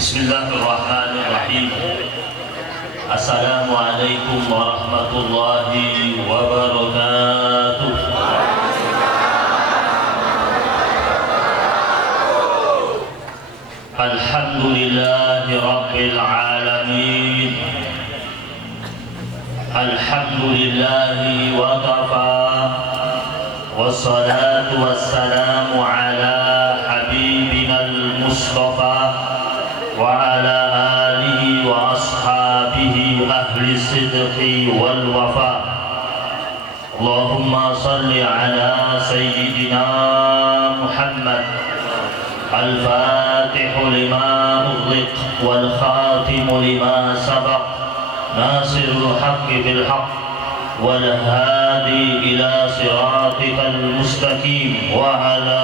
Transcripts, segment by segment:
Bismillahirrahmanirrahim. Assalamualaikum warahmatullahi wabarakatuh. Alhamdulillahi rabbil alamin. Alhamdulillahi wa kafa. Wassalatu wassalamu ala habibinal mustafa wa ala alihi wa ashabihi ahli sidqi wal wafa. Allahumma salli ala sayyidina Muhammad al-fatihu lima ughliq wal khatimu lima sabaq nasirul haqqi bil haqq wal hadi ila siratikal mustaqim wa ala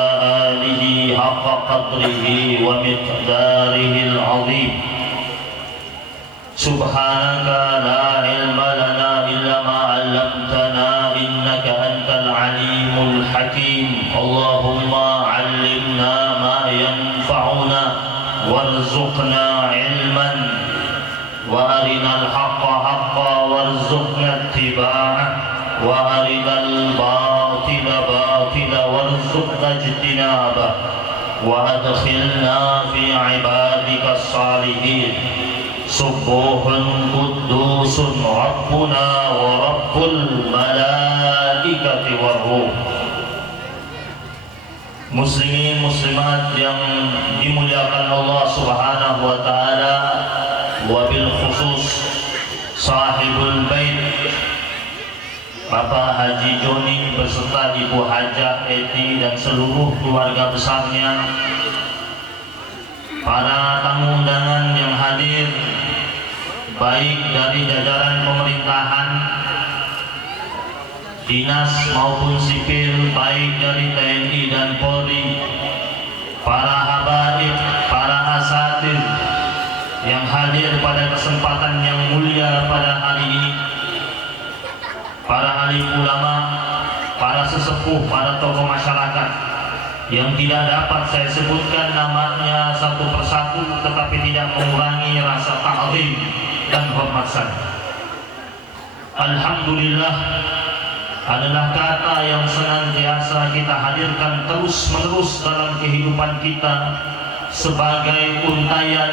alihi haqqa qadrihi wa miqdarihi al-azim. Subhanaka la ilma lana illa ma 'allamtana innaka antal alimul hakim. Allahumma 'allimna ma yanfa'una warzuqna 'ilman wa arinal haqqa haqqan warzuqna ittiba'ah wa arinal batila batila warzuqna ijtinabah wa adkhilna fi 'ibadika as-salihin. Subuhun qudusun Rabbuna wa Rabbul malaikati warruh. Muslimin muslimat yang dimuliakan Allah Subhanahu wa taala, wabil khusus sahibul bait Bapak Haji Joni beserta Ibu Hajah Eti dan seluruh keluarga besarnya, para tamu undangan yang hadir, baik dari jajaran pemerintahan, dinas maupun sipil, baik dari TNI dan Polri, para habaib, para asatidz yang hadir pada kesempatan yang mulia pada hari ini, para alim ulama, para sesepuh, para tokoh masyarakat yang tidak dapat saya sebutkan namanya satu persatu, tetapi tidak mengurangi rasa ta'zim dan hormat saya. Alhamdulillah adalah kata yang senantiasa kita hadirkan terus-menerus dalam kehidupan kita sebagai untaian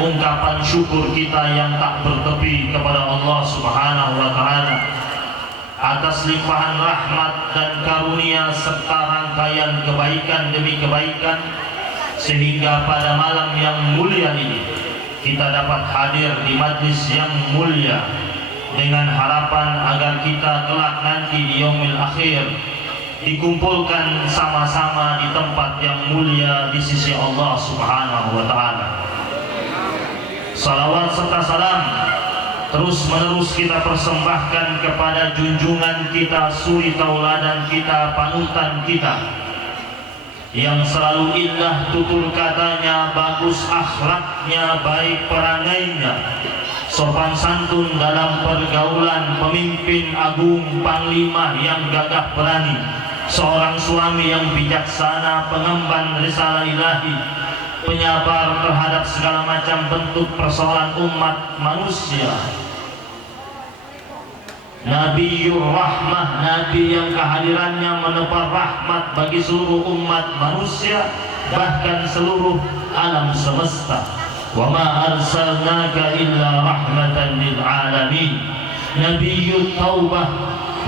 ungkapan syukur kita yang tak bertepi kepada Allah Subhanahu wa taala atas limpahan rahmat dan karunia serta rangkaian kebaikan demi kebaikan, sehingga pada malam yang mulia ini kita dapat hadir di majlis yang mulia dengan harapan agar kita kelak nanti di yaumil akhir dikumpulkan sama-sama di tempat yang mulia di sisi Allah Subhanahu wa taala. Salawat serta salam terus menerus kita persembahkan kepada junjungan kita, suri tauladan kita, panutan kita yang selalu indah tutur katanya, bagus akhlaknya, baik perangainya, sopan santun dalam pergaulan, pemimpin agung, panglima yang gagah berani, seorang suami yang bijaksana, pengemban risalah ilahi, penyabar terhadap segala macam bentuk persoalan umat manusia, Nabiur Rahmah, Nabi yang kehadirannya menebar rahmat bagi seluruh umat manusia, bahkan seluruh alam semesta. Wa ma arsalnaka illa rahmatan lil alamin. Nabiut Taubah,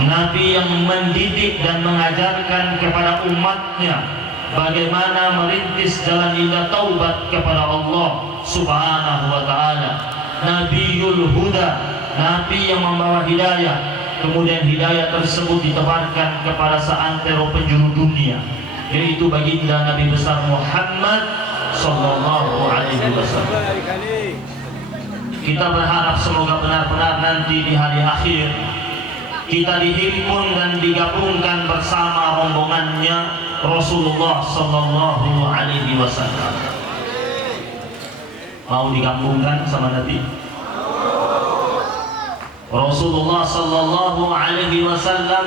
Nabi yang mendidik dan mengajarkan kepada umatnya bagaimana merintis jalan indah taubat kepada Allah Subhanahu wa taala. Nabiul Huda, Nabi yang membawa hidayah, kemudian hidayah tersebut ditebarkan kepada seantero penjuru dunia, yaitu baginda Nabi besar Muhammad sallallahu alaihi wasallam. Kita berharap semoga benar-benar nanti di hari akhir kita dihimpun dan digabungkan bersama rombongannya Rasulullah sallallahu alaihi wasallam. Mau digabungkan sama Nabi? Rasulullah sallallahu alaihi wasallam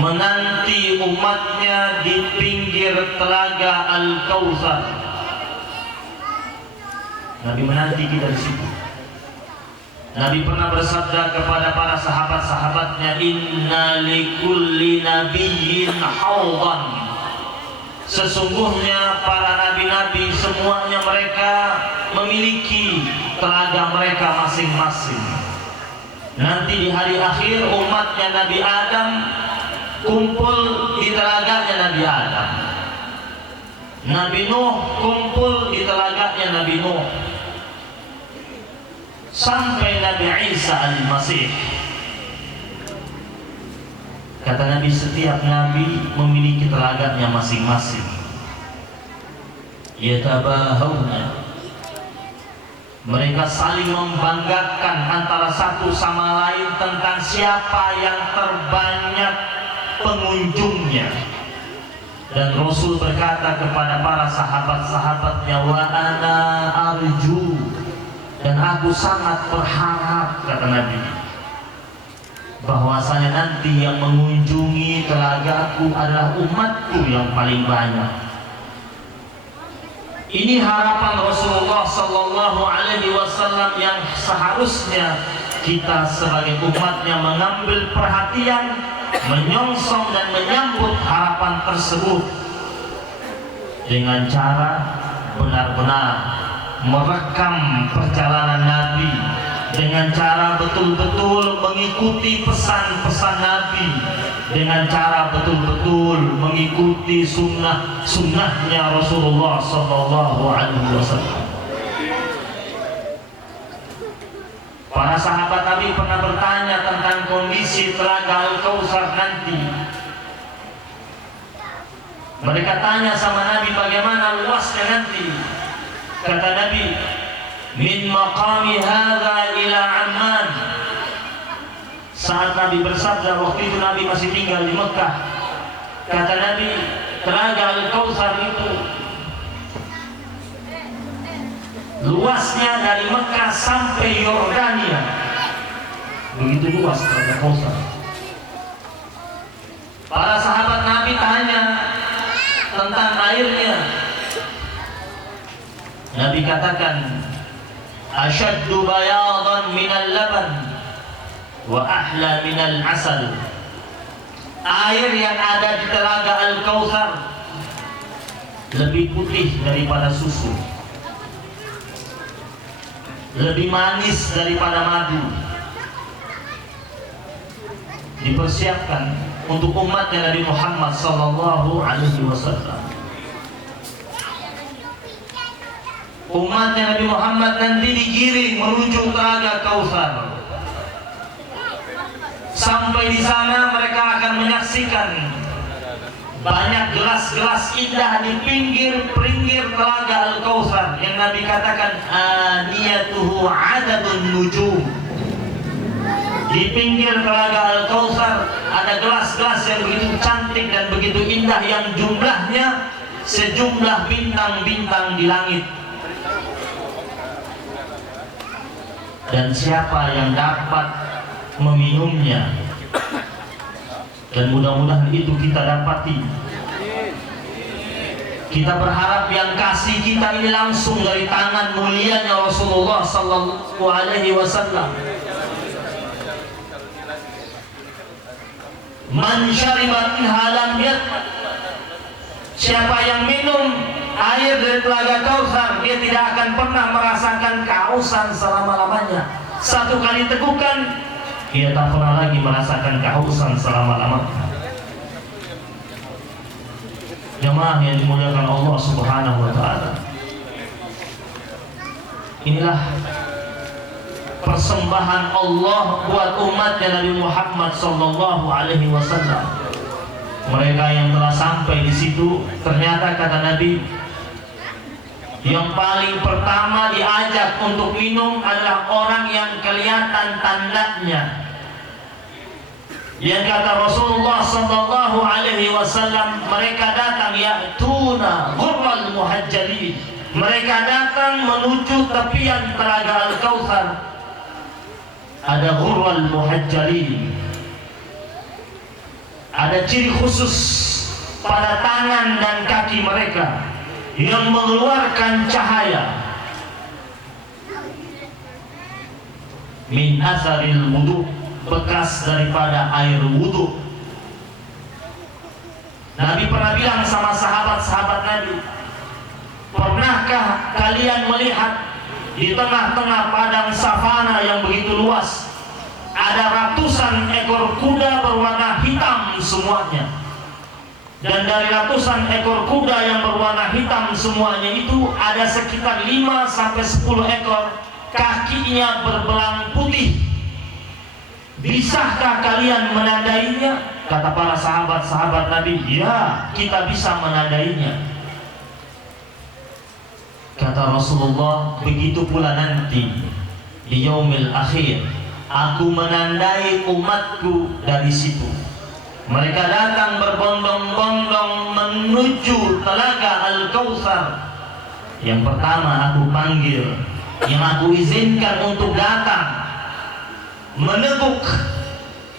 menanti umatnya di pinggir telaga Al-Kautsar. Nabi menanti kita di situ. Nabi pernah bersabda kepada para sahabat-sahabatnya, inna likulli nabiyyin hawdan. Sesungguhnya para nabi-nabi semuanya mereka memiliki telaga mereka masing-masing. Nanti di hari akhir umatnya Nabi Adam kumpul di telaganya Nabi Adam. Nabi Nuh kumpul di telaganya Nabi Nuh. Sampai Nabi Isa al-Masih. Kata Nabi, setiap Nabi memiliki telaganya masing-masing. Yatabahawna. Mereka saling membanggakan antara satu sama lain tentang siapa yang terbanyak pengunjungnya. Dan Rasul berkata kepada para sahabat-sahabatnya, wa ana arju, dan aku sangat berharap, kata Nabi, bahwasanya nanti yang mengunjungi telagaku adalah umatku yang paling banyak. Ini harapan Rasulullah Sallallahu Alaihi Wasallam yang seharusnya kita sebagai umatnya mengambil perhatian, menyongsong dan menyambut harapan tersebut dengan cara benar-benar merekam perjalanan Nabi, dengan cara betul-betul mengikuti pesan-pesan Nabi, dengan cara betul-betul mengikuti sunnahnya Rasulullah Sallallahu Alaihi Wasallam. Para sahabat Nabi pernah bertanya tentang kondisi telaga Al-Kautsar nanti. Mereka tanya sama Nabi, bagaimana luasnya nanti? Kata Nabi, min maqami hadza ila Amman. Saat Nabi bersabda, waktu itu Nabi masih tinggal di Mekah. Kata Nabi, telaga Al-Kautsar itu luasnya dari Mekah sampai Yordania. Begitu luas telaga Kautsar. Para sahabat Nabi tanya tentang airnya. Nabi katakan, asyaddu bayadan minal laban wa ahla minal asal. Air yang ada di telaga Al-Kautsar lebih putih daripada susu, lebih manis daripada madu. Dipersiapkan untuk umatnya Nabi Muhammad Sallallahu Alaihi Wasallam. Umatnya Nabi Muhammad nanti digiring menuju telaga Kautsar. Sampai di sana mereka akan menyaksikan banyak gelas-gelas indah di pinggir-pinggir telaga Al-Kautsar yang Nabi katakan aniyatuhu adadun nujum. Di pinggir telaga Al-Kautsar ada gelas-gelas yang begitu cantik dan begitu indah yang jumlahnya sejumlah bintang-bintang di langit. Dan siapa yang dapat meminumnya, dan mudah-mudahan itu kita dapati. Kita berharap yang kasih kita ini langsung dari tangan mulianya Rasulullah Sallallahu Alaihi Wasallam. Man syariba minha lam yatma. Siapa yang minum air dari telaga Kautsar, dia tidak akan pernah merasakan kehausan selama-lamanya. Satu kali tegukan, dia tak pernah lagi merasakan kehausan selama-lamanya. Jemaah yang dimuliakan Allah Subhanahu wa Ta'ala, inilah persembahan Allah buat umatnya Nabi Muhammad Sallallahu Alaihi Wasallam. Mereka yang telah sampai di situ, ternyata kata Nabi, yang paling pertama diajak untuk minum adalah orang yang kelihatan tandanya. Yang kata Rasulullah Sallallahu Alaihi Wasallam, mereka datang ya'tuna ghurral muhajjalin. Mereka datang menuju tepian telaga Al-Kautsar. Ada ghurral muhajjalin. Ada ciri khusus pada tangan dan kaki mereka yang mengeluarkan cahaya. min asaril wudu, bekas daripada air wudu. Nabi pernah bilang sama sahabat-sahabat Nabi, pernahkah kalian melihat di tengah-tengah padang savana yang begitu luas ada ratusan ekor kuda berwarna hitam semuanya, dan dari ratusan ekor kuda yang berwarna hitam semuanya itu ada sekitar 5-10 ekor kakinya berbelang putih. Bisakah kalian menandainya? Kata para sahabat-sahabat Nabi, ya, kita bisa menandainya. Kata Rasulullah, begitu pula nanti di yaumil akhir, aku menandai umatku dari situ. Mereka datang berbondong-bondong menuju telaga Al-Kautsar. Yang pertama aku panggil, yang aku izinkan untuk datang meneguk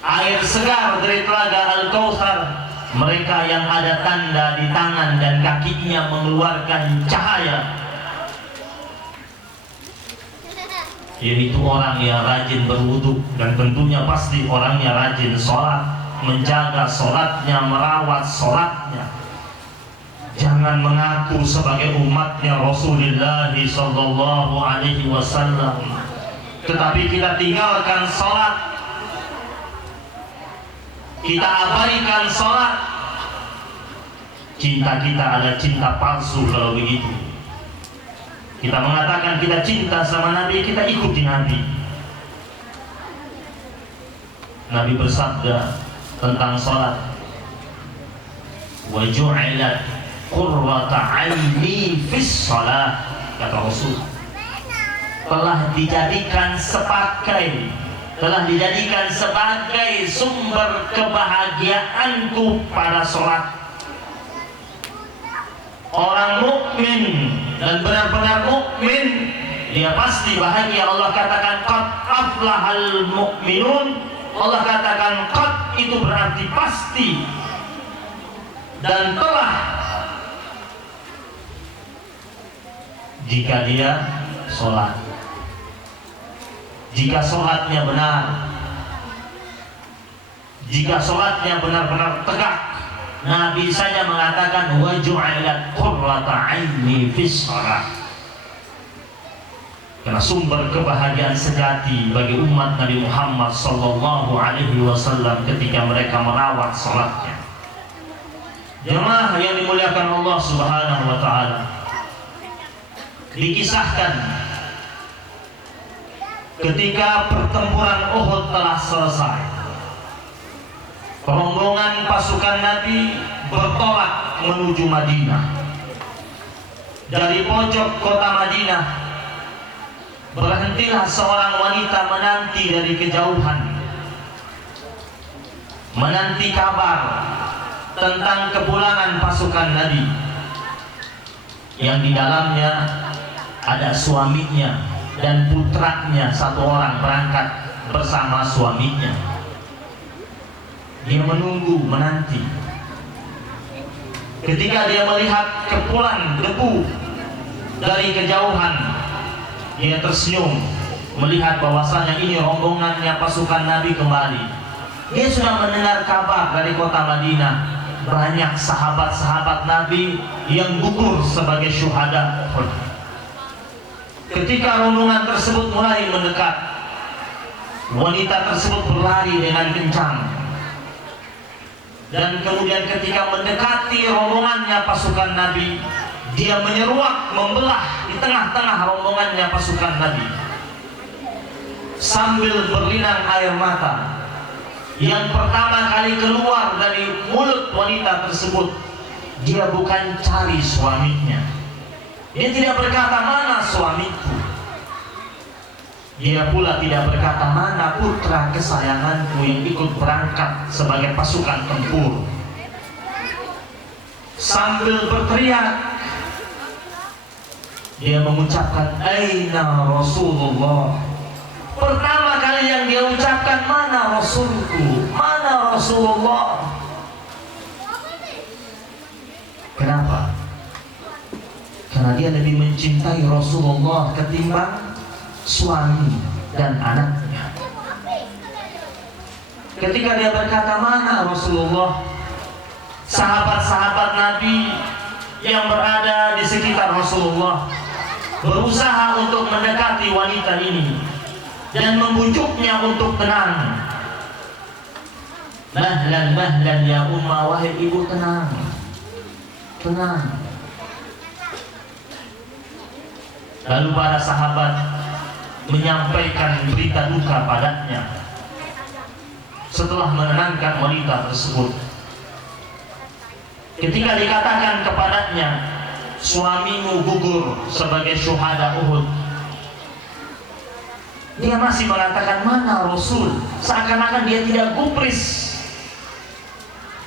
air segar dari telaga Al-Kautsar, mereka yang ada tanda di tangan dan kakinya mengeluarkan cahaya, yaitu orang yang rajin berwudu, dan tentunya pasti orangnya rajin sholat, menjaga sholatnya, merawat sholatnya. Jangan mengaku sebagai umatnya Rasulullah sallallahu alaihi wasallam, tetapi kita tinggalkan sholat, kita abaikan sholat. Cinta kita adalah cinta palsu kalau begitu. Kita mengatakan kita cinta sama Nabi, kita ikuti Nabi. Nabi bersabda tentang sholat, wa ju'ilat qurrata 'aini fis shalah, kata Rasul, telah dijadikan sebagai sumber kebahagiaanku pada sholat. Orang mukmin dan benar-benar mukmin, dia pasti bahagia. Allah katakan qad aflahal mu'minun. Allah katakan qad itu berarti pasti dan telah, jika dia sholat. Jika sholatnya benar, jika sholatnya benar-benar tegak, Nabi saja mengatakan wa ju'ilat qurrata 'aini fis shalah. Karena sumber kebahagiaan sejati bagi umat Nabi Muhammad sallallahu alaihi wasallam ketika mereka merawat sholatnya. Jemaah yang dimuliakan Allah Subhanahu wa taala, dikisahkan ketika pertempuran Uhud telah selesai, rombongan pasukan Nabi bertolak menuju Madinah. Dari pojok kota Madinah berhentilah seorang wanita menanti dari kejauhan, menanti kabar tentang kepulangan pasukan Nabi, yang di dalamnya ada suaminya dan putranya satu orang berangkat bersama suaminya. Dia menunggu, menanti. Ketika dia melihat kepulan debu dari kejauhan, dia tersenyum melihat bahwasanya ini rombongannya pasukan Nabi kembali. Dia sudah mendengar kabar dari kota Madinah, banyak sahabat-sahabat Nabi yang gugur sebagai syuhada. Ketika rombongan tersebut mulai mendekat, wanita tersebut berlari dengan kencang, dan kemudian ketika mendekati rombongannya pasukan Nabi, dia menyeruak, membelah di tengah-tengah rombongannya pasukan Nabi sambil berlinang air mata. Yang pertama kali keluar dari mulut wanita tersebut, dia bukan cari suaminya. Dia tidak berkata mana suamiku. Dia pula tidak berkata mana putra kesayanganku yang ikut berangkat sebagai pasukan tempur. Sambil berteriak, dia mengucapkan aina Rasulullah. Pertama kali yang dia ucapkan, mana Rasulku, mana Rasulullah. Kenapa? Karena dia lebih mencintai Rasulullah ketimbang suami dan anaknya. ketika dia berkata, mana Rasulullah? Sahabat-sahabat Nabi yang berada di sekitar Rasulullah berusaha untuk mendekati wanita ini dan membujuknya untuk tenang. Mahlan, mahlan ya Ummah, wahai ibu, tenang, tenang. Lalu para sahabat menyampaikan berita duka padanya. Setelah menenangkan wanita tersebut, ketika dikatakan kepadanya, suamimu gugur sebagai syuhada Uhud, dia masih mengatakan, mana Rasul? Seakan-akan dia tidak gubris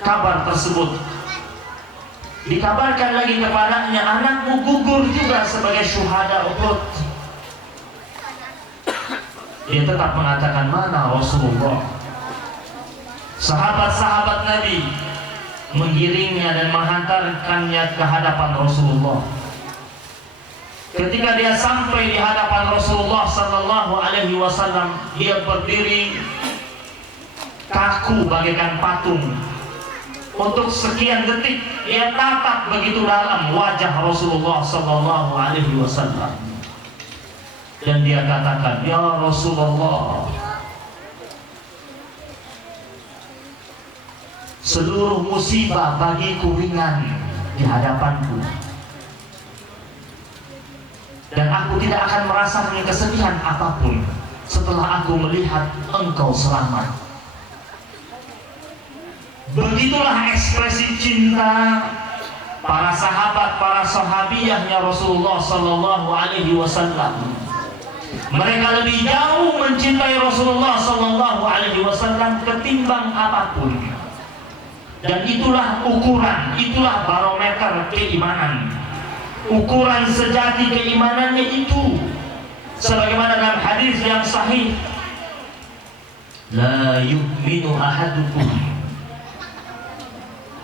kabar tersebut. Dikabarkan lagi kepadanya, anakmu gugur juga sebagai syuhada Uhud. Dia tetap mengatakan, mana Rasulullah? Sahabat-sahabat Nabi menggiringnya dan menghantarkannya ke hadapan Rasulullah. Ketika dia sampai di hadapan Rasulullah sallallahu alaihi wasallam, dia berdiri kaku bagaikan patung. Untuk sekian detik ia tatap begitu dalam wajah Rasulullah sallallahu alaihi wasallam. Dan dia katakan, ya Rasulullah, seluruh musibah bagiku ringan di hadapanku, dan aku tidak akan merasakan kesedihan apapun setelah aku melihat engkau selamat. Begitulah ekspresi cinta para sahabat, para sahabiyahnya Rasulullah sallallahu alaihi wasallam. Mereka lebih jauh mencintai Rasulullah sallallahu alaihi wasallam ketimbang apapun. Dan itulah ukuran, itulah barometer keimanan. Ukuran sejati keimanannya itu, sebagaimana dalam hadis yang sahih, la yu'minu ahadukum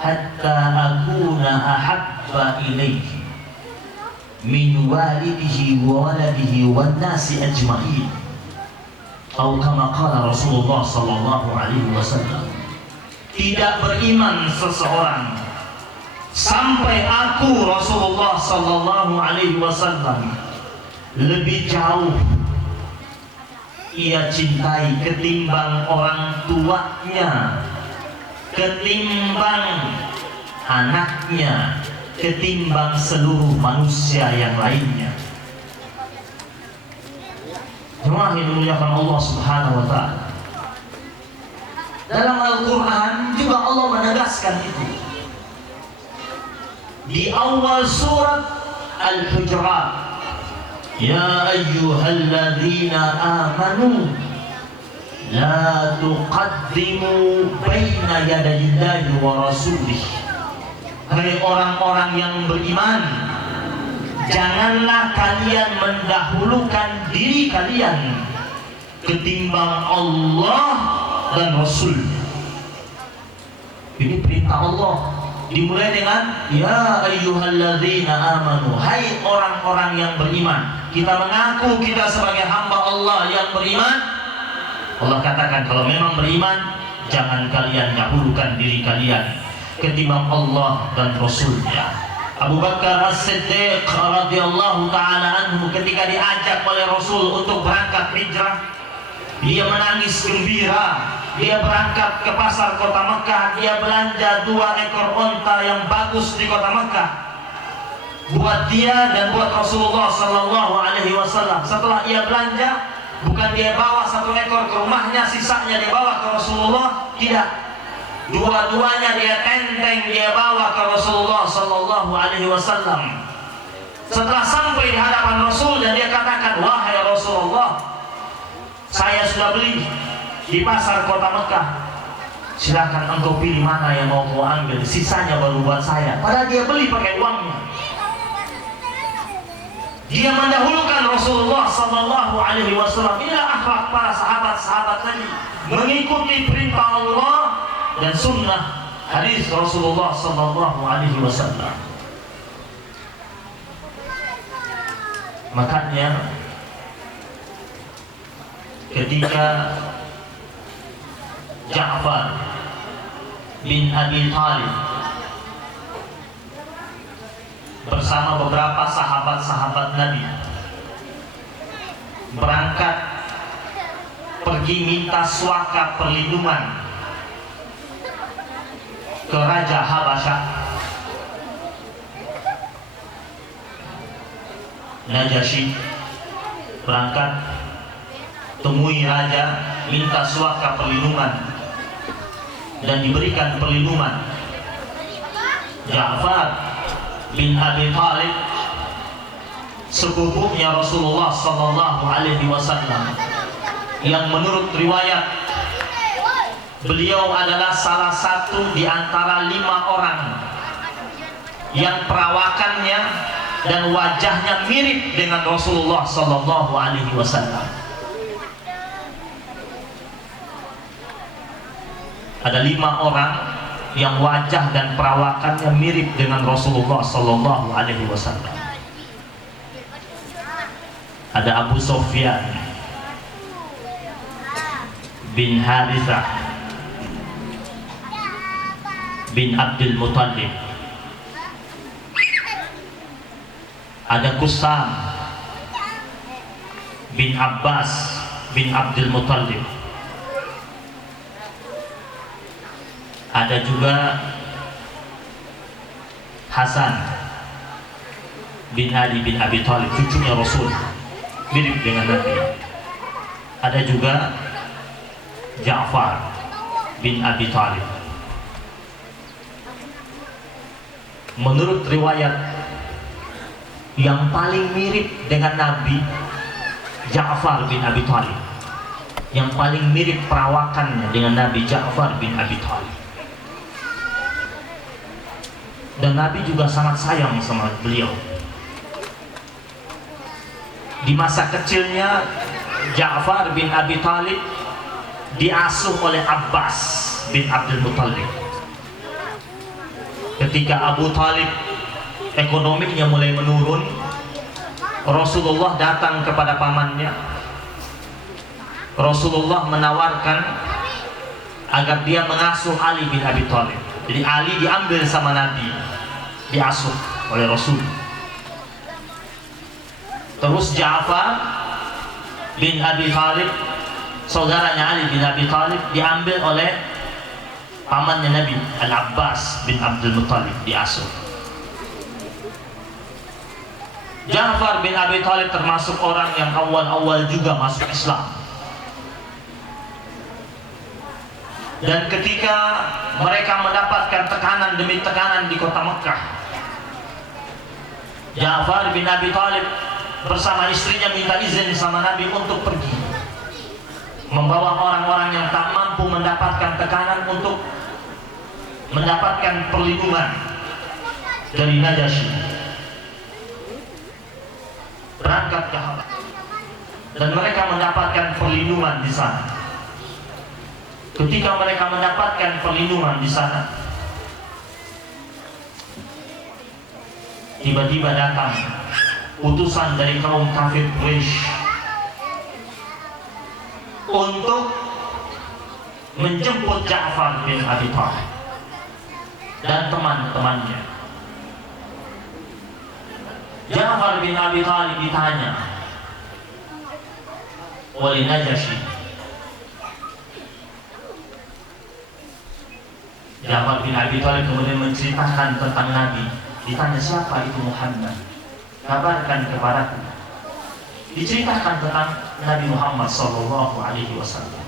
hatta akuna ahabba ilaihi min walidihi wa waladihi wan nasi ajma'in, atau kama qala Rasulullah sallallahu alaihi wasallam. Tidak beriman seseorang sampai aku Rasulullah sallallahu alaihi wasallam lebih jauh ia cintai ketimbang orang tuanya, ketimbang anaknya, ketimbang seluruh manusia yang lainnya. Jemaah yang dimuliakan Allah Subhanahu wa taala, dalam Al-Quran juga Allah menegaskan itu. Di awal surat Al-Hujurat, ya ayyuhalladzina amanu la tuqaddimu baina yadayillahi wa rasulih. Hai orang-orang yang beriman, janganlah kalian mendahulukan diri kalian ketimbang Allah dan Rasul. Ini perintah Allah, dimulai dengan ya ayyuhalladzina amanu, hai orang-orang yang beriman. Kita mengaku kita sebagai hamba Allah yang beriman. Allah katakan, kalau memang beriman, jangan kalian dahulukan diri kalian ketimbang Allah dan Rasulnya. Abu Bakar As-Siddiq radhiyallahu ta'ala anhu ketika diajak oleh Rasul untuk berangkat hijrah, dia menangis gembira. Dia berangkat ke pasar kota Mekah, dia belanja 2 ekor onta yang bagus di kota Mekah buat dia dan buat Rasulullah sallallahu alaihi wasallam. Setelah ia belanja, bukan dia bawa 1 ekor ke rumahnya, sisanya dia bawa ke Rasulullah, tidak. Dua-duanya dia tenteng, dia bawa ke Rasulullah sallallahu alaihi wasallam. Setelah sampai di hadapan Rasul dan dia katakan, wahai Rasulullah, saya sudah beli di pasar kota Mekah, silakan engkau pilih mana yang mau kau ambil, sisanya baru buat saya. Padahal dia beli pakai uangnya. Dia mendahulukan Rasulullah sallallahu alaihi wasallam. Inilah akhlak para sahabat-sahabat tadi, mengikuti perintah Allah dan sunnah hadis Rasulullah sallallahu alaihi wasallam. Makanya ketika Ja'far bin Abi Thalib bersama beberapa sahabat-sahabat Nabi berangkat pergi minta suaka perlindungan ke Raja Habasyah Najasyi. Berangkat temui raja, minta suaka perlindungan, dan diberikan perlindungan. Ja'far bin Abi Thalib, sepupunya Rasulullah sallallahu alaihi wasallam, yang menurut riwayat beliau adalah salah satu di antara 5 orang yang perawakannya dan wajahnya mirip dengan Rasulullah sallallahu alaihi wasallam. Ada 5 orang yang wajah dan perawakannya mirip dengan Rasulullah sallallahu alaihi wasallam. Ada Abu Sufyan bin Harithah bin Abdul Muttalib, ada Kusam bin Abbas bin Abdul Muttalib, ada juga Hasan bin Ali bin Abi Thalib, cucunya Rasul, mirip dengan Nabi. Ada juga Ja'far bin Abi Thalib. Menurut riwayat, yang paling mirip dengan Nabi Ja'far bin Abi Thalib. Yang paling mirip perawakannya dengan Nabi Ja'far bin Abi Thalib. Dan Nabi juga sangat sayang sama beliau. Di masa kecilnya Ja'far bin Abi Thalib diasuh oleh Abbas bin Abdul Muttalib. Ketika Abu Thalib ekonominya mulai menurun, Rasulullah datang kepada pamannya. Rasulullah menawarkan agar dia mengasuh Ali bin Abi Thalib. Jadi Ali diambil sama Nabi, diasuh oleh Rasul. Terus Ja'far bin Abi Thalib, saudaranya Ali bin Abi Thalib, diambil oleh pamannya Nabi, Al-Abbas bin Abdul Muttalib, diasuh. Ja'far bin Abi Thalib termasuk orang yang awal-awal juga masuk Islam. Dan ketika mereka mendapatkan tekanan demi tekanan di kota Mekah, Ja'far bin Abi Thalib bersama istrinya minta izin sama Nabi untuk pergi, membawa orang-orang yang tak mampu mendapatkan tekanan untuk mendapatkan perlindungan dari Najasyi. Berangkat ke Habasyah, dan mereka mendapatkan perlindungan di sana. Ketika mereka mendapatkan perlindungan di sana, tiba-tiba datang utusan dari kaum kafir Quraisy untuk menjemput Ja'far bin Abi Thalib dan teman-temannya. Ja'far bin Abi Thalib ditanya oleh Najasyi. Ja'far bin Abi Thalib kemudian menceritakan tentang Nabi. Ditanya, siapa itu Muhammad? Kabarkan kepadaku. Diceritakan tentang Nabi Muhammad sallallahu alaihi wasallam.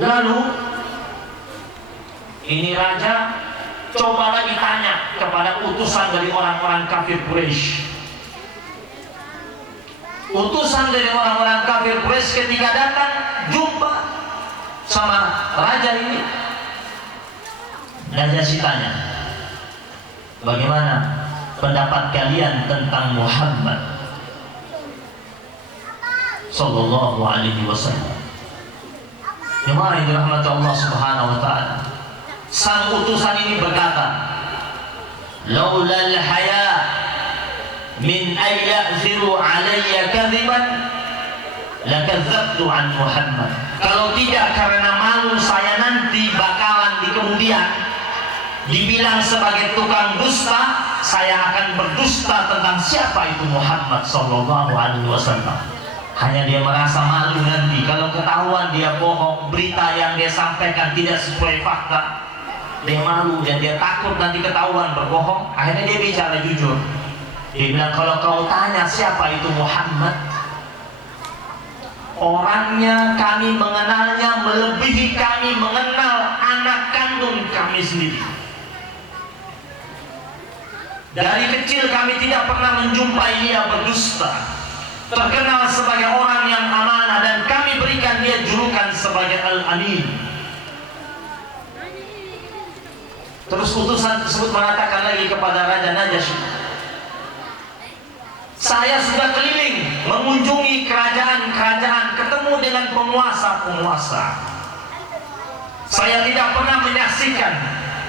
Lalu ini raja coba lagi tanya kepada utusan dari orang-orang kafir Quraisy. Utusan dari orang-orang kafir Quraisy ketika datang jumpa sama raja ini, Najasyi tanya, bagaimana pendapat kalian tentang Muhammad sallallahu alaihi wasallam? Jemaah yang dirahmati Allah Subhanahu wa taala, sang utusan ini berkata, laulal haya min ay ya'ziru alayya kadhiban lakadzabtu an Muhammad. Kalau tidak karena malu saya nanti bakalan di kemudian dibilang sebagai tukang dusta, saya akan berdusta tentang siapa itu Muhammad sallallahu alaihi wasallam. Hanya dia merasa malu nanti kalau ketahuan dia bohong, berita yang dia sampaikan tidak sesuai fakta. Dia malu dan dia takut nanti ketahuan berbohong. Akhirnya dia bicara jujur. Dia bilang, kalau kau tanya siapa itu Muhammad, orangnya kami mengenalnya melebihi kami mengenal anak kandung kami sendiri. Dari kecil kami tidak pernah menjumpai dia berdusta. Terkenal sebagai orang yang amanah dan kami berikan dia julukan sebagai Al-Amin. Terus utusan tersebut mengatakan lagi kepada Raja Najasyi, saya sudah keliling mengunjungi kerajaan-kerajaan, ketemu dengan penguasa-penguasa. Saya tidak pernah menyaksikan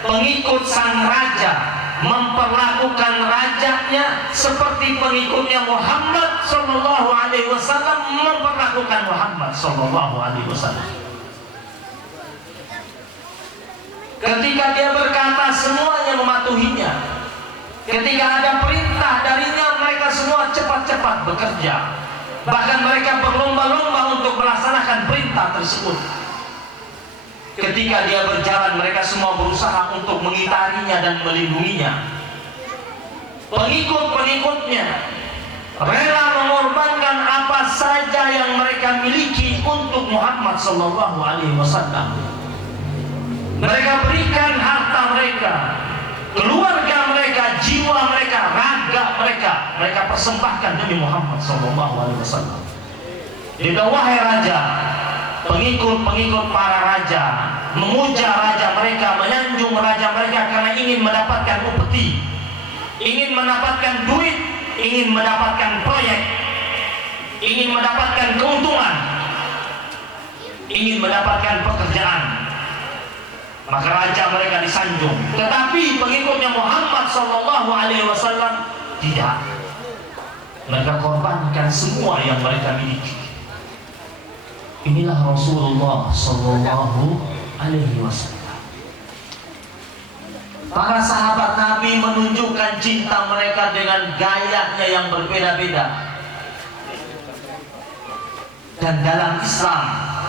pengikut sang raja memperlakukan rajanya seperti pengikutnya Muhammad sallallahu alaihi wasallam memperlakukan Muhammad sallallahu alaihi wasallam. Ketika dia berkata, semuanya mematuhinya. Ketika ada perintah darinya, mereka semua cepat-cepat bekerja. Bahkan mereka berlomba-lomba untuk melaksanakan perintah tersebut. Ketika dia berjalan, mereka semua berusaha untuk mengitarinya dan melindunginya. Pengikut-pengikutnya rela mengorbankan apa saja yang mereka miliki untuk Muhammad sallallahu alaihi wasallam. Mereka berikan harta mereka, keluarga mereka, jiwa mereka, raga mereka persembahkan demi Muhammad sallallahu alaihi wasallam. Dia, wahai raja, pengikut-pengikut para raja memuja raja mereka, menyanjung raja mereka karena ingin mendapatkan upeti, ingin mendapatkan duit, ingin mendapatkan proyek, ingin mendapatkan keuntungan, ingin mendapatkan pekerjaan. Maka raja mereka disanjung. Tetapi pengikutnya Muhammad sallallahu alaihi wasallam tidak. Mereka korbankan semua yang mereka miliki. Inilah Rasulullah sallallahu alaihi wasallam. Para sahabat Nabi menunjukkan cinta mereka dengan gayanya yang berbeda-beda. Dan dalam Islam,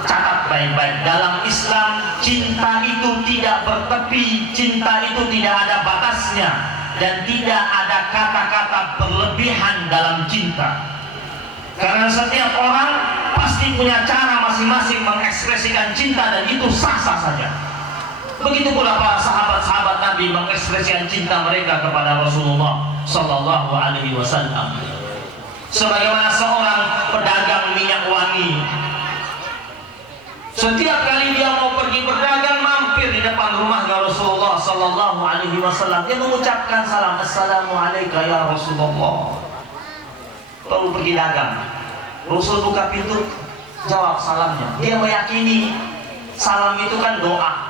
catat baik-baik, dalam Islam cinta itu tidak bertepi, cinta itu tidak ada batasnya, dan tidak ada kata-kata berlebihan dalam cinta. Karena setiap orang pasti punya cara masing-masing mengekspresikan cinta, dan itu sah-sah saja. Begitu pula para sahabat-sahabat Nabi mengekspresikan cinta mereka kepada Rasulullah sallallahu alaihi wasallam. Sebagaimana seorang pedagang minyak wangi, setiap kali dia mau pergi berdagang, mampir di depan rumahnya Rasulullah sallallahu alaihi wasallam, dia mengucapkan salam, assalamualaikum ya Rasulullah. Lalu pergi dagang, Rasul buka pintu, jawab salamnya. Dia meyakini salam itu kan doa.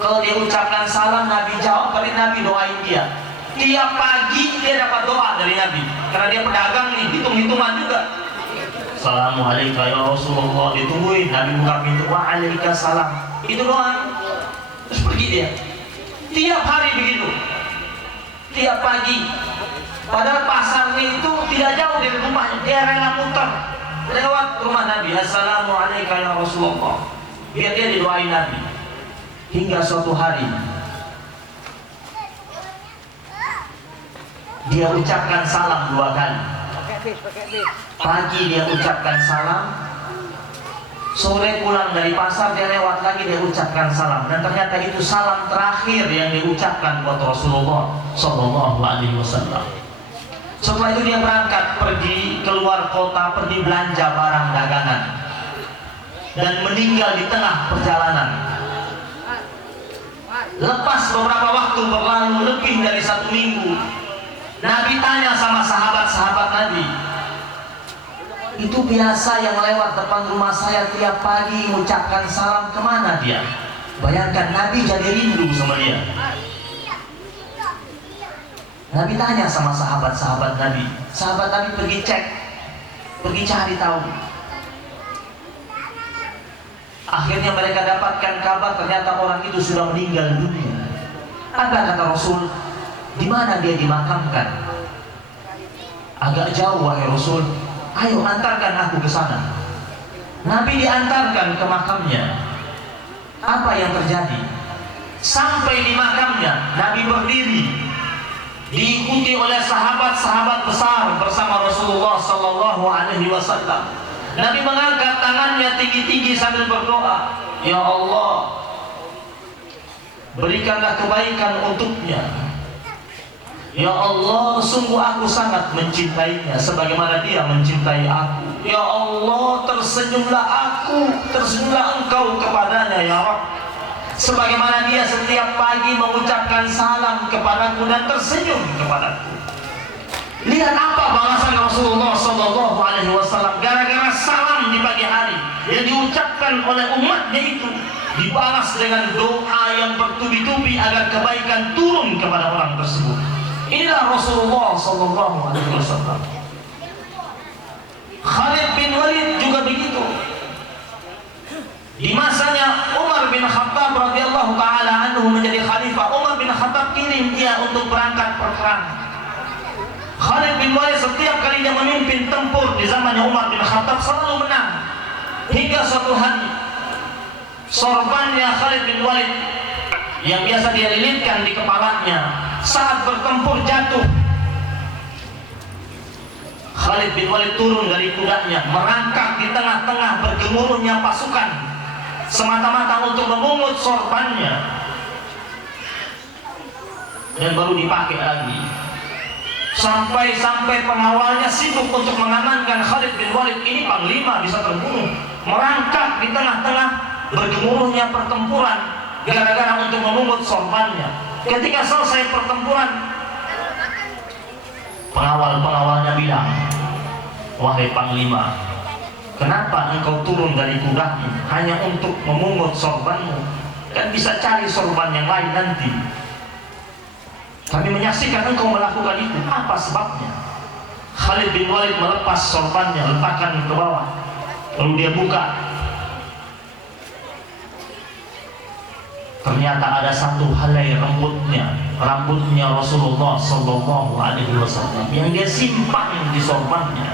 Kalau dia ucapkan salam, Nabi jawab, berarti Nabi doain dia. Tiap pagi dia dapat doa dari Nabi, karena dia pedagang nih, hitung-hitungan juga. Assalamualaikum ya Rasulullah, ditungguin, Nabi buka pintu, waalaikumsalam, itu doang. Terus pergi dia. Tiap hari begitu, tiap pagi. Padahal pasarnya itu tidak jauh dari rumahnya, dia rela muter lewat rumah Nabi. Assalamualaikum ya Rasulullah, biar dia didoain Nabi. Hingga suatu hari dia ucapkan salam 2 kali. Pagi dia ucapkan salam, sore pulang dari pasar dia lewat lagi, dia ucapkan salam. Dan ternyata itu salam terakhir yang diucapkan buat Rasulullah sallallahu alaihi wasallam. Setelah itu dia berangkat pergi keluar kota, pergi belanja barang dagangan, dan meninggal di tengah perjalanan. Lepas beberapa waktu berlalu, lebih dari 1 minggu, Nabi tanya sama sahabat-sahabat Nabi, itu biasa yang lewat depan rumah saya tiap pagi mengucapkan salam, kemana dia? Bayangkan, Nabi jadi rindu sama dia. Nabi tanya sama sahabat-sahabat Nabi. Sahabat Nabi pergi cek, pergi cari tahu. Akhirnya mereka dapatkan kabar ternyata orang itu sudah meninggal dunia. Apa kata Rasul? Di mana dia dimakamkan? Agak jauh wahai Rasul. Ayo antarkan aku ke sana. Nabi diantarkan ke makamnya. Apa yang terjadi? Sampai di makamnya, Nabi berdiri, diikuti oleh sahabat-sahabat besar bersama Rasulullah Sallallahu Alaihi Wasallam. Nabi mengangkat tangannya tinggi-tinggi sambil berdoa, Ya Allah, berikanlah kebaikan untuknya. Ya Allah, sungguh aku sangat mencintainya sebagaimana dia mencintai aku. Ya Allah, tersenyumlah Engkau kepadanya ya Rabb, sebagaimana dia setiap pagi mengucapkan salam kepadaku dan tersenyum kepadaku. Lihat apa balasan Rasulullah Sallallahu Alaihi Wasallam gara-gara salam di pagi hari yang diucapkan oleh umatnya itu, dibalas dengan doa yang bertubi-tubi agar kebaikan turun kepada orang tersebut. Inilah Rasulullah Sallallahu Alaihi Wasallam. Khalid bin Walid juga begitu. Di masanya Umar bin Khattab radhiyallahu taala anhu menjadi khalifah, Umar bin Khattab kirim dia untuk berangkat perang. Khalid bin Walid setiap kali dia memimpin tempur di zamannya Umar bin Khattab selalu menang. Hingga suatu hari sorbannya Khalid bin Walid yang biasa dia lilitkan di kepalanya saat bertempur jatuh. Khalid bin Walid turun dari kudanya, merangkak di tengah-tengah bergemuruhnya pasukan semata-mata untuk memungut sorbannya dan baru dipakai lagi. Sampai pengawalnya sibuk untuk mengamankan Khalid bin Walid. Ini panglima bisa terbunuh, merangkak di tengah-tengah bergemuruhnya pertempuran gara-gara untuk memungut sorbannya. Ketika selesai pertempuran, pengawal-pengawalnya bilang, wahai panglima, kenapa engkau turun dari kudamu hanya untuk memungut sorbanmu? Kan bisa cari sorban yang lain nanti. Kami menyaksikan engkau melakukan itu. Apa sebabnya? Khalid bin Walid melepas sorbannya, letakkan ke bawah, lalu dia buka. Ternyata ada satu helai rambutnya Rasulullah Sallallahu Alaihi Wasallam yang dia simpan di sorbannya.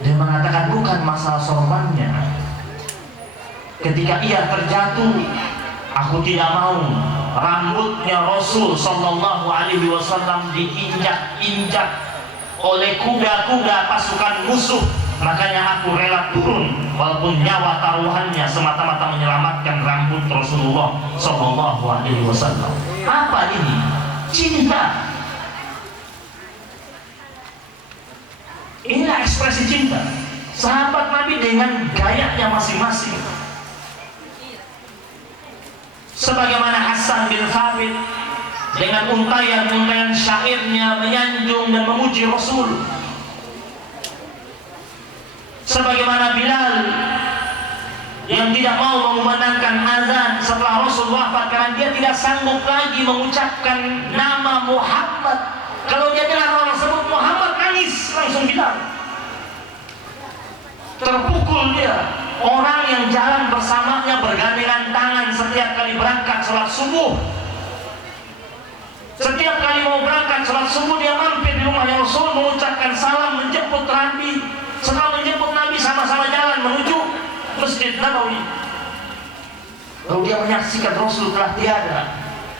Dia mengatakan bukan masalah sorbannya. Ketika ia terjatuh, aku tidak mau rambutnya Rasul Sallallahu Alaihi Wasallam diinjak-injak oleh kuda-kuda pasukan musuh. Makanya aku rela turun walaupun nyawa taruhannya semata-mata menyelamatkan rambut Rasulullah Sallallahu Alaihi Wasallam. Apa ini? Cinta. Inilah ekspresi cinta. Sahabat Nabi dengan gayanya masing-masing. Sebagaimana Hasan bin Thabit dengan untayan-untayan syairnya menyanjung dan memuji Rasul. Sebagaimana Bilal yang tidak mau mengumandangkan azan setelah Rasul wafat karena dia tidak sanggup lagi mengucapkan nama Muhammad. Kalau dia dengar orang sebut Muhammad, nangis langsung Bilal. Terpukul dia. Orang yang jalan bersamanya bergandengan tangan setiap kali berangkat sholat subuh. Setiap kali mau berangkat sholat subuh dia mampir di rumahnya Rasul mengucapkan salam, menjemput Nabi. Setelah menjemput Nabi sama-sama jalan menuju Masjid Nabawi. Lalu dia menyaksikan Rasul telah tiada.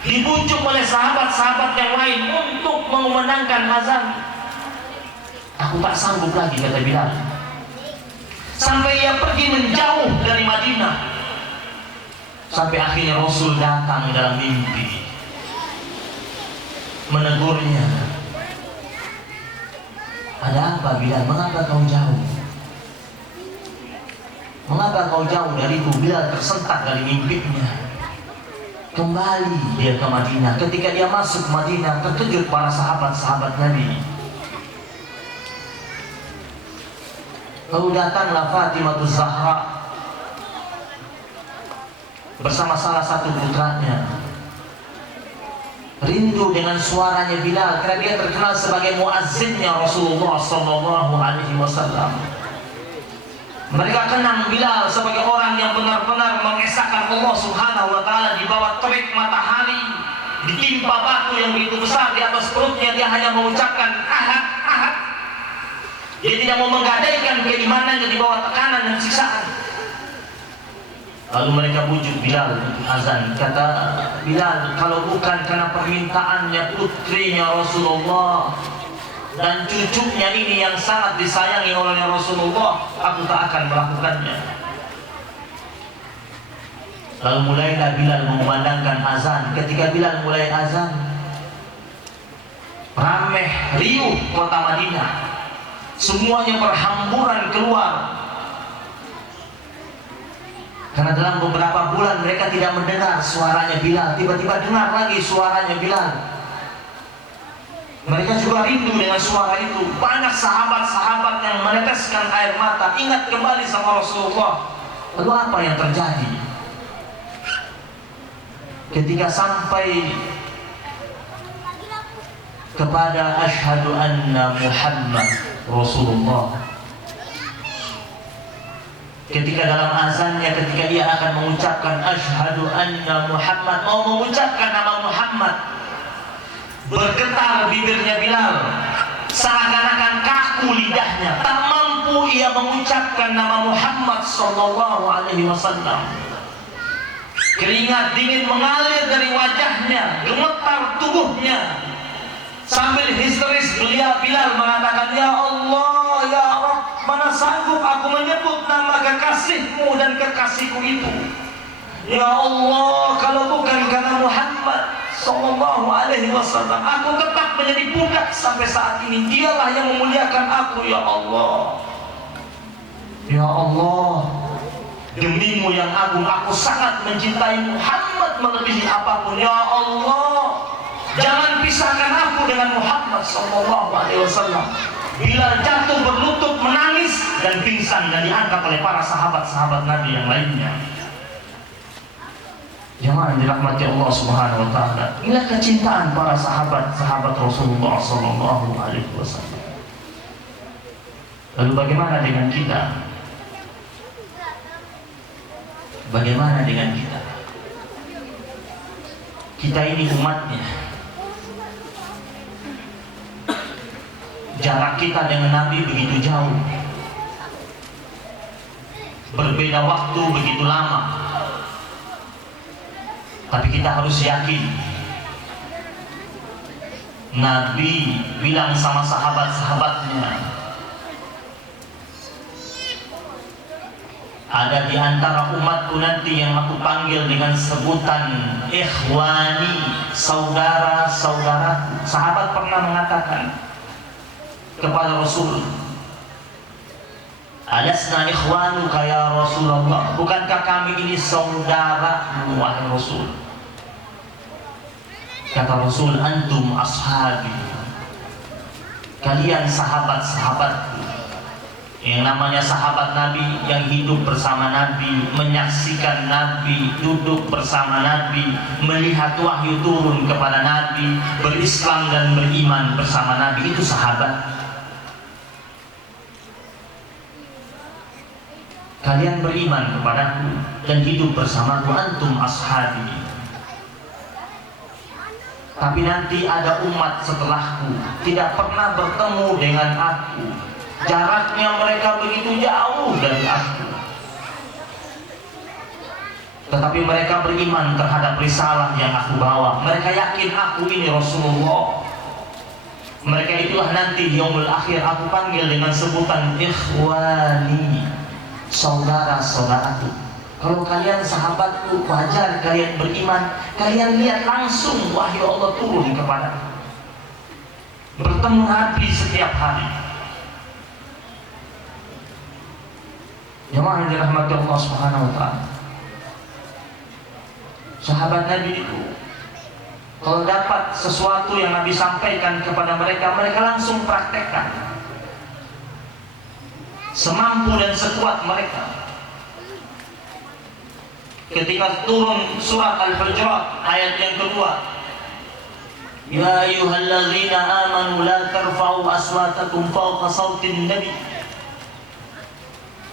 Dibujuk oleh sahabat-sahabat yang lain untuk mengumandangkan azan. Aku tak sanggup lagi, kata Bilal. Sampai ia pergi menjauh dari Madinah. Sampai akhirnya Rasul datang dalam mimpi, menegurnya. Ada apa Bilal? Mengapa kau jauh? Mengapa kau jauh dariku? Bilal tersentak dari mimpinya. Kembali dia ke Madinah. Ketika dia masuk Madinah, terkejut para sahabat-sahabat Nabi. Lalu datanglah Fatimah Zahra bersama salah satu putranya. Rindu dengan suaranya Bilal karena dia terkenal sebagai muazzinnya Rasulullah Sallallahu Alaihi Wasallam. Mereka kenang Bilal sebagai orang yang benar-benar mengesahkan Allah Subhanahu wa Ta'ala di bawah terik matahari, ditimpa batu yang begitu besar di atas perutnya. Dia hanya mengucapkan ahad, ahad. Dia tidak mau menggadaikan keimanannya di bawah tekanan dan siksaan. Lalu mereka bujuk Bilal untuk azan. Kata Bilal, kalau bukan karena permintaannya putrinya Rasulullah dan cucunya ini yang sangat disayangi oleh Rasulullah, aku tak akan melakukannya. Lalu mulailah Bilal mengumandangkan azan. Ketika Bilal mulai azan, ramai riuh kota Madinah, semuanya berhamburan keluar. Karena dalam beberapa bulan mereka tidak mendengar suaranya Bilal, tiba-tiba dengar lagi suaranya Bilal. Mereka juga rindu dengan suara itu. Banyak sahabat-sahabat yang meneteskan air mata, ingat kembali sama Rasulullah. Lalu apa yang terjadi? Ketika sampai kepada asyhadu anna Muhammad Rasulullah, ketika dalam azannya, ketika dia akan mengucapkan asyhadu anna Muhammad, mau mengucapkan nama Muhammad, bergetar bibirnya Bilal, seakan-akan kaku lidahnya, tak mampu ia mengucapkan nama Muhammad sallallahu alaihi wasallam. Keringat dingin mengalir dari wajahnya, gemetar tubuhnya. Sambil histeris Bilal mengatakan, ya Allah, ya Rabb, mana sanggup aku menyebut nama kekasihmu dan kekasihku itu. Ya Allah, kalau bukan karena Muhammad sallallahu alaihi wasallam, aku tetap menjadi budak sampai saat ini. Dialah yang memuliakan aku, ya Allah. Ya Allah, demi-Mu yang agung, aku sangat mencintai Muhammad melebihi apapun. Ya Allah, jangan pisahkan aku dengan Muhammad sallallahu alaihi wasallam. Bilal jatuh berlutut menangis dan pingsan, dan diangkat oleh para sahabat-sahabat Nabi yang lainnya. Jemaah dirahmati Allah Subhanahu wa Ta'ala. Inilah kecintaan para sahabat-sahabat Rasulullah sallallahu alaihi wasallam. Lalu bagaimana dengan kita? Bagaimana dengan kita? Kita ini umatnya. Jarak kita dengan Nabi begitu jauh, berbeda waktu begitu lama. Tapi kita harus yakin, Nabi bilang sama sahabat-sahabatnya, ada di antara umatku nanti yang aku panggil dengan sebutan ikhwani, saudara-saudaraku. Sahabat pernah mengatakan kepada Rasul, alasna ikhwanuka ya Rasulullah, bukankah kami ini saudaramu wahai Rasul? Kata Rasul, antum ashabi, kalian sahabat-sahabatku. Yang namanya sahabat Nabi yang hidup bersama Nabi, menyaksikan Nabi, duduk bersama Nabi, melihat wahyu turun kepada Nabi, berislam dan beriman bersama Nabi, itu sahabat. Kalian beriman kepadaku dan hidup bersamaku, antum ashabi. Tapi nanti ada umat setelahku tidak pernah bertemu dengan aku, jaraknya mereka begitu jauh dari aku, tetapi mereka beriman terhadap risalah yang aku bawa. Mereka yakin aku ini Rasulullah. Mereka itulah nanti di yaumul akhir aku panggil dengan sebutan ikhwani, saudara-saudaraku. Kalau kalian sahabatku, wajar kalian beriman. Kalian lihat langsung wahyu Allah turun kepada, bertemu Nabi setiap hari. Jemaah yang dirahmati Allah Subhanahu wa Ta'ala, sahabat Nabi itu kalau dapat sesuatu yang Nabi sampaikan kepada mereka, mereka langsung praktekkan semampu dan sekuat mereka. Ketika turun surat Al-Hujurat ayat yang kedua, ya ayyuhalladzina amanu la tarfa'u aswatakum fawqa sautin nabi.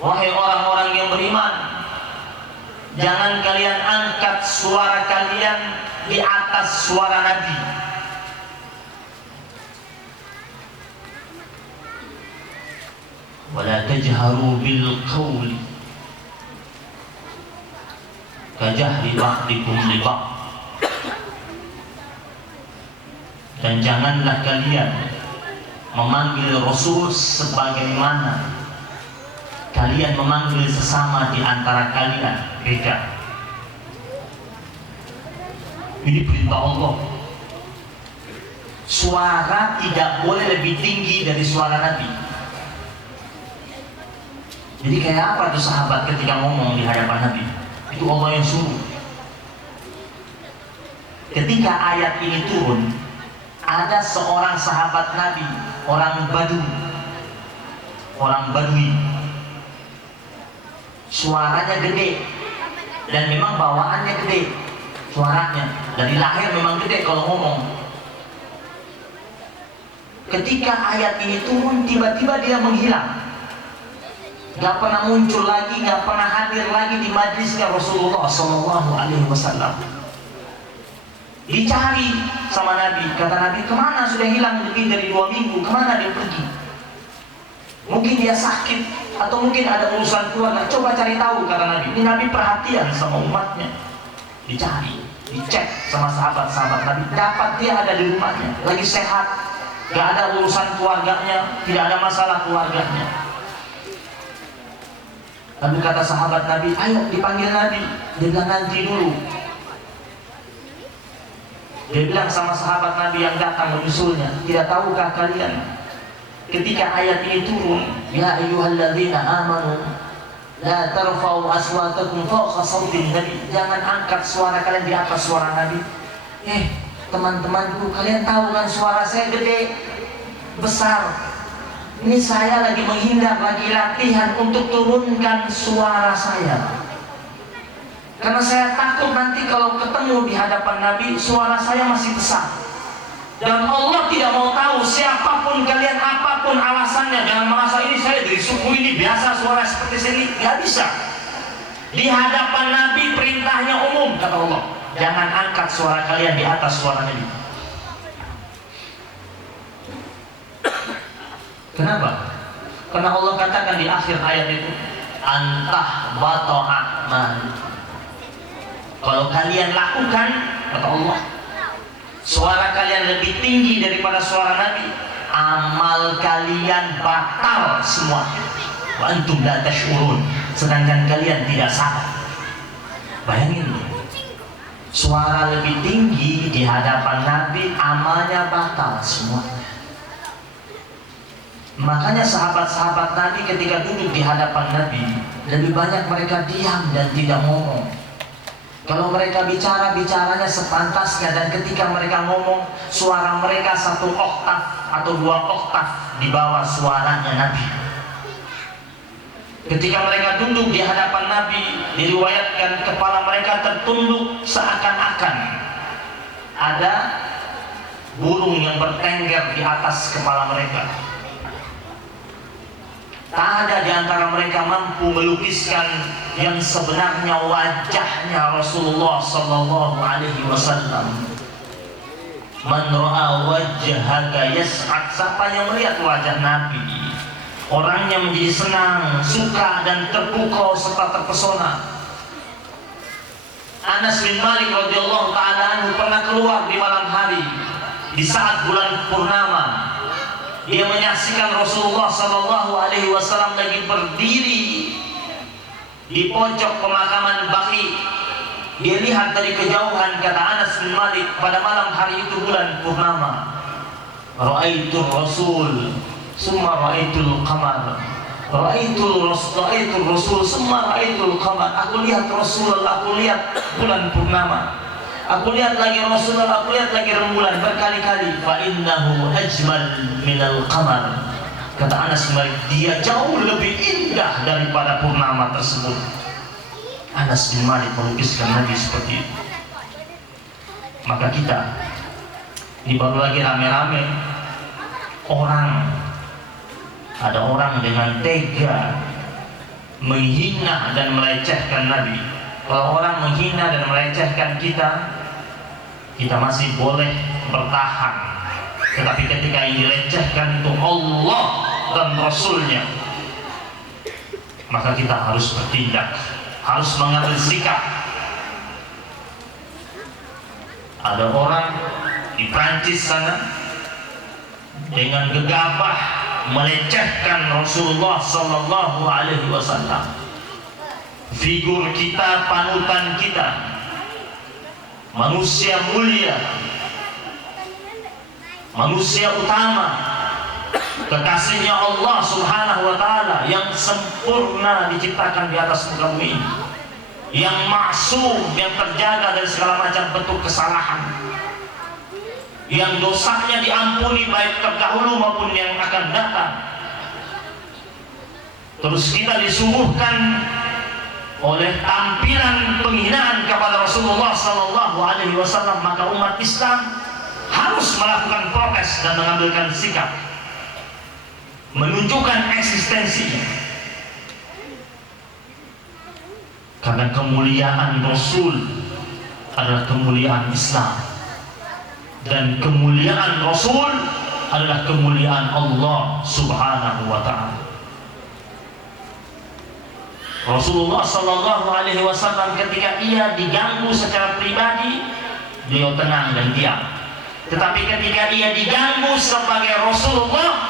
Wahai orang-orang yang beriman, jangan kalian angkat suara kalian di atas suara Nabi. Wala tajharu bil qawli kajahri ba'dikum li ba'd. Dan janganlah kalian memanggil Rasul sebagaimana kalian memanggil sesama di antara kalian. Beda. Ini perintah Allah. Suara tidak boleh lebih tinggi dari suara Nabi. Jadi kayak apa tuh sahabat ketika ngomong di hadapan Nabi? Itu Allah yang suruh. Ketika ayat ini turun, ada seorang sahabat Nabi, orang Badui. Suaranya gede dan memang bawaannya gede. Suaranya dari lahir memang gede kalau ngomong. Ketika ayat ini turun, tiba-tiba dia menghilang. Gak pernah muncul lagi, gak pernah hadir lagi di majlisnya Rasulullah SAW. Dicari sama Nabi, kata Nabi, kemana sudah hilang lebih dari 2 minggu, kemana dia pergi? Mungkin dia sakit, atau mungkin ada urusan keluarga, coba cari tahu, kata Nabi. Ini Nabi perhatian sama umatnya. Dicari, dicek sama sahabat-sahabat Nabi, dapat dia ada di rumahnya, lagi sehat, gak ada urusan keluarganya, tidak ada masalah keluarganya. Lalu kata sahabat Nabi, ayo dipanggil Nabi. Dia bilang nanti dulu. Dia bilang sama sahabat Nabi yang datang menyusulnya, tidak tahukah kalian ketika ayat ini turun, ya ayyuhalladzina amanu la tarfa'u aswatakum fawqa sautin Nabi. Jangan angkat suara kalian di atas suara Nabi. Teman-temanku, kalian tahu kan suara saya gede, besar. Ini saya lagi menghindar, lagi latihan untuk turunkan suara saya. Karena saya takut nanti kalau ketemu di hadapan Nabi, suara saya masih besar. Dan Allah tidak mau tahu siapapun kalian, apapun alasannya. Jangan merasa ini saya dari suku ini biasa suara seperti sini. Gak bisa. Di hadapan Nabi perintahnya umum, kata Allah. Jangan angkat suara kalian di atas suara Nabi. Kenapa? Karena Allah katakan di akhir ayat itu, antah bato'a'man. Kalau kalian lakukan, kata Allah, suara kalian lebih tinggi daripada suara Nabi, amal kalian batal semua. Wa antum la tash'urun. Sedangkan kalian tidak sadar. Bayangin, suara lebih tinggi di hadapan Nabi, amalnya batal semua. Makanya sahabat-sahabat Nabi ketika duduk di hadapan Nabi, lebih banyak mereka diam dan tidak ngomong. Kalau mereka bicara, bicaranya sepantasnya. Dan ketika mereka ngomong, suara mereka 1 oktav atau 2 oktav di bawah suaranya Nabi. Ketika mereka duduk di hadapan Nabi, diriwayatkan kepala mereka tertunduk seakan-akan ada burung yang bertengger di atas kepala mereka. Tak ada di antara mereka mampu melukiskan yang sebenarnya wajahnya Rasulullah sallallahu alaihi wasallam. Man ra'a wajhaka yas'ad. Siapa yang melihat wajah Nabi, orangnya menjadi senang, suka dan terpukau serta terpesona. Anas bin Malik radhiyallahu taala anhu pernah keluar di malam hari di saat bulan purnama. Dia menyaksikan Rasulullah sallallahu alaihi wasallam lagi berdiri di pojok pemakaman Baqi. Dia lihat dari kejauhan, kata Anas bin Malik, pada malam hari itu bulan purnama. Ra'aitu Rasul, summa ra'aitul qamar. Ra'aitul Rasul, summa ra'aitul qamar. Aku lihat Rasulullah, aku lihat bulan purnama. Aku lihat lagi Rasulullah, aku lihat lagi rembulan berkali-kali. Fa innahu ajmal minal qamar. Kata Anas bin Malik, dia jauh lebih indah daripada purnama tersebut. Anas bin Malik melukiskan Nabi seperti itu. Maka kita ini baru lagi rame-rame ada orang dengan tega menghina dan melecehkan Nabi. Kalau orang menghina dan melecehkan kita, kita masih boleh bertahan. Tetapi ketika yang dilecehkan itu Allah dan Rasulnya, maka kita harus bertindak, harus mengambil sikap. Ada orang di Prancis sana dengan gegabah melecehkan Rasulullah Sallallahu Alaihi Wasallam, figur kita, panutan kita, manusia mulia, manusia utama, kekasihnya Allah Subhanahu wa Ta'ala, yang sempurna diciptakan di atas muka bumi, yang maksum, yang terjaga dari segala macam bentuk kesalahan, yang dosanya diampuni baik terdahulu maupun yang akan datang. Terus kita disuguhkan oleh tampilan penghinaan kepada Rasulullah Sallallahu Alaihi Wasallam, maka umat Islam harus melakukan protes dan mengambilkan sikap, menunjukkan eksistensinya. Karena kemuliaan Rasul adalah kemuliaan Islam, dan kemuliaan Rasul adalah kemuliaan Allah Subhanahu wa Ta'ala. Rasulullah Sallallahu Alaihi Wasallam ketika ia diganggu secara pribadi, beliau tenang dan diam. Tetapi ketika ia diganggu sebagai Rasulullah,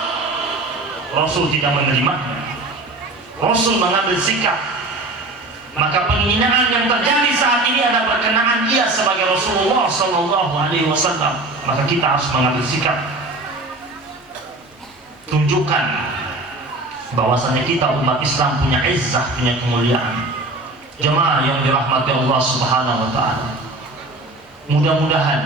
Rasul tidak menerimanya. Rasul mengambil sikap. Maka penghinaan yang terjadi saat ini adalah berkenaan ia sebagai Rasulullah Sallallahu Alaihi Wasallam. Maka kita harus mengambil sikap. Tunjukkan bahwasanya kita umat Islam punya izzah, punya kemuliaan. Jemaah yang dirahmati Allah Subhanahu wa Ta'ala, mudah-mudahan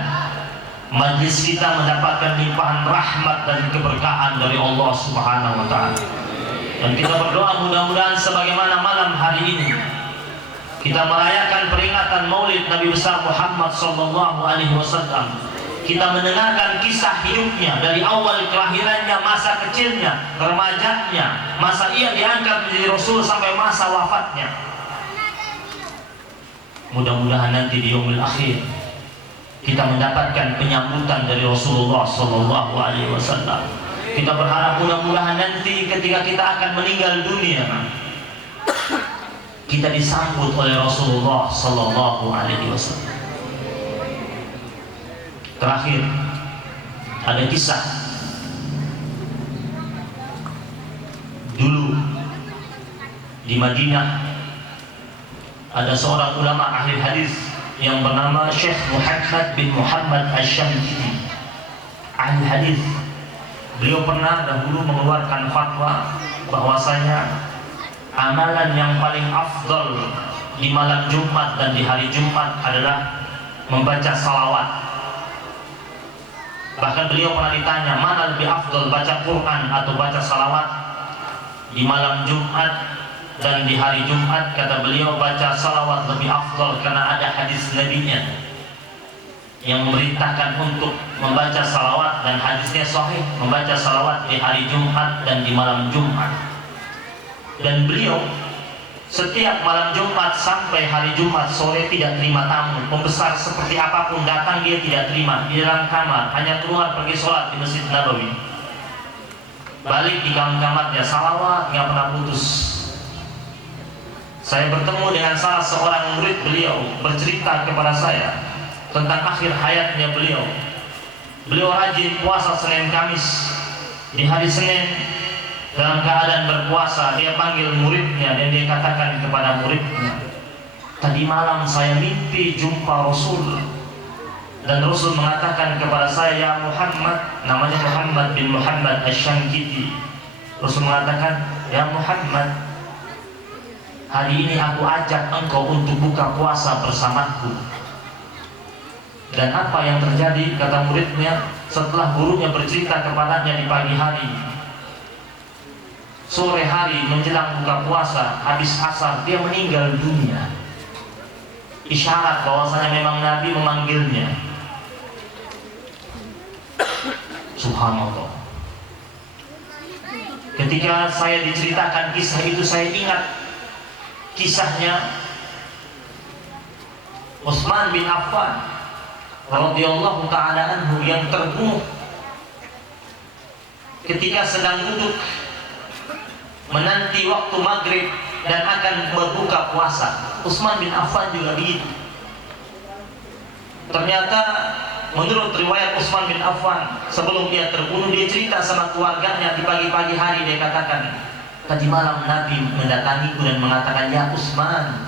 majlis kita mendapatkan limpahan rahmat dan keberkahan dari Allah Subhanahu wa Ta'ala. Dan kita berdoa mudah-mudahan sebagaimana malam hari ini kita merayakan peringatan Maulid Nabi besar Muhammad sallallahu alaihi wasallam, kita mendengarkan kisah hidupnya dari awal kelahirannya, masa kecilnya, remajanya, masa ia diangkat menjadi Rasul sampai masa wafatnya. Mudah-mudahan nanti di yaumil akhir kita mendapatkan penyambutan dari Rasulullah Sallallahu Alaihi Wasallam. Kita berharap mudah-mudahan nanti ketika kita akan meninggal dunia, kita disambut oleh Rasulullah Sallallahu Alaihi Wasallam. Terakhir, ada kisah dulu di Madinah, ada seorang ulama ahli hadis yang bernama Syekh Muhammad bin Muhammad Asy-Syamkiti, ahli hadis. Beliau pernah dahulu mengeluarkan fatwa bahwasanya amalan yang paling afdal di malam Jumat dan di hari Jumat adalah membaca salawat. Bahkan beliau pernah ditanya, mana lebih afdal, baca Quran atau baca salawat? Di malam Jumat dan di hari Jumat, kata beliau, baca salawat lebih afdal karena ada hadis Nabi-Nya yang memerintahkan untuk membaca salawat, dan hadisnya sahih, membaca salawat di hari Jumat dan di malam Jumat. Dan beliau setiap malam Jumat sampai hari Jumat sore tidak terima tamu, pembesar seperti apapun datang dia tidak terima, di dalam kamar, hanya keluar pergi sholat di Masjid Nabawi, balik di kamarnya salawat, nggak pernah putus. Saya bertemu dengan salah seorang murid beliau, bercerita kepada saya tentang akhir hayatnya beliau. Beliau rajin puasa Senin Kamis. Di hari Senin, dalam keadaan berpuasa, dia panggil muridnya dan dia katakan kepada muridnya, tadi malam saya mimpi jumpa Rasul, dan Rasul mengatakan kepada saya, ya Muhammad, namanya Muhammad bin Muhammad Asy-Syamkiti. Rasul mengatakan, ya Muhammad, hari ini aku ajak engkau untuk buka puasa bersamaku. Dan apa yang terjadi, kata muridnya, setelah gurunya bercerita kepadanya di pagi hari, sore hari menjelang buka puasa, habis asar dia meninggal dunia. Isyarat bahwasanya memang Nabi memanggilnya. Subhanallah. Ketika saya diceritakan kisah itu, saya ingat kisahnya Utsman bin Affan radhiyallahu taala anhu yang terbunuh ketika sedang duduk menanti waktu maghrib dan akan berbuka puasa. Utsman bin Affan juga begitu. Ternyata menurut riwayat Utsman bin Affan, sebelum dia terbunuh, dia cerita sama keluarganya di pagi-pagi hari. Dia katakan, tadi malam Nabi mendatangiku dan mengatakan, ya Utsman,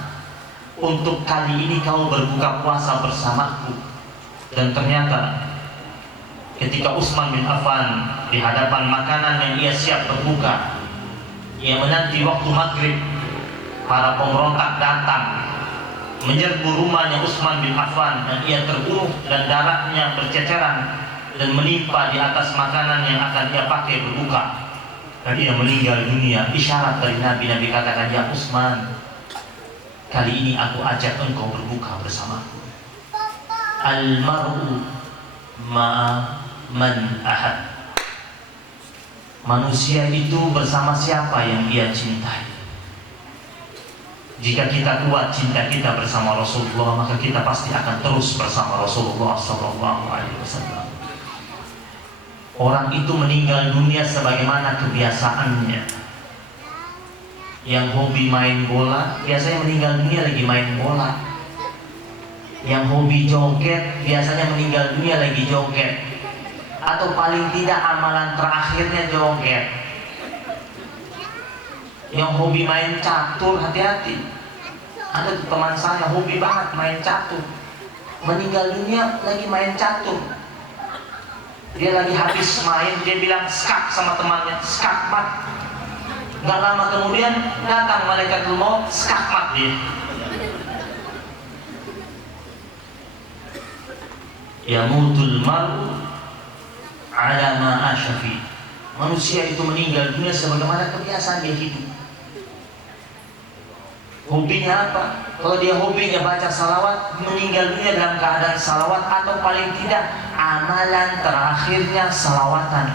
untuk kali ini kau berbuka puasa bersamaku. Dan ternyata ketika Utsman bin Affan di hadapan makanan yang ia siap berbuka, ia menanti waktu maghrib, para pemberontak datang menyerbu rumahnya Utsman bin Affan dan ia terbunuh dan darahnya berceceran dan menimpa di atas makanan yang akan ia pakai berbuka. Dan ia meninggal dunia. Isyarat dari Nabi katakan, ya Utsman, kali ini aku ajak engkau berbuka bersamaku. Al-mar'u ma'a man ahad. Manusia itu bersama siapa yang ia cintai. Jika kita kuat cinta kita bersama Rasulullah, maka kita pasti akan terus bersama Rasulullah SAW. Orang itu meninggal dunia sebagaimana kebiasaannya. Yang hobi main bola biasanya meninggal dunia lagi main bola. Yang hobi joget biasanya meninggal dunia lagi joget. Atau paling tidak amalan terakhirnya joget. Yang hobi main catur, hati-hati. Ada teman saya hobi banget main catur, meninggal dunia lagi main catur. Dia lagi habis main, dia bilang skak sama temannya, skakmat. Gak lama kemudian datang malaikat maut, skakmat dia. Yamutul mar'u ala ma asyafi. Manusia itu meninggal dunia sebagaimana kebiasaan dia hidup. Hobinya apa? Kalau dia hobinya baca salawat, meninggal dunia dalam keadaan salawat, atau paling tidak amalan terakhirnya salawatan.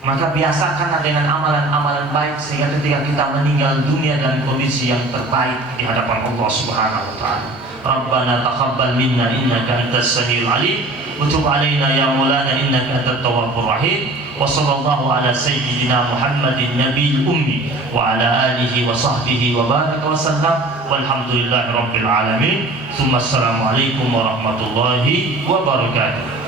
Maka biasakanlah dengan amalan-amalan baik, sehingga ketika kita meninggal dunia dalam kondisi yang terbaik di hadapan Allah Subhanahu wa taala. Rabbana taqabbal minna innaka antas samiul alim wa tub alaina ya maulana innaka antat tawwabur rahim. Wa sallallahu ala sayyidina Muhammadin nabiyil ummi wa ala alihi wa sahbihi wa baraka wa sallam walhamdulillahi rabbil alamin. Tsumma assalamu alaikum warahmatullahi wabarakatuh.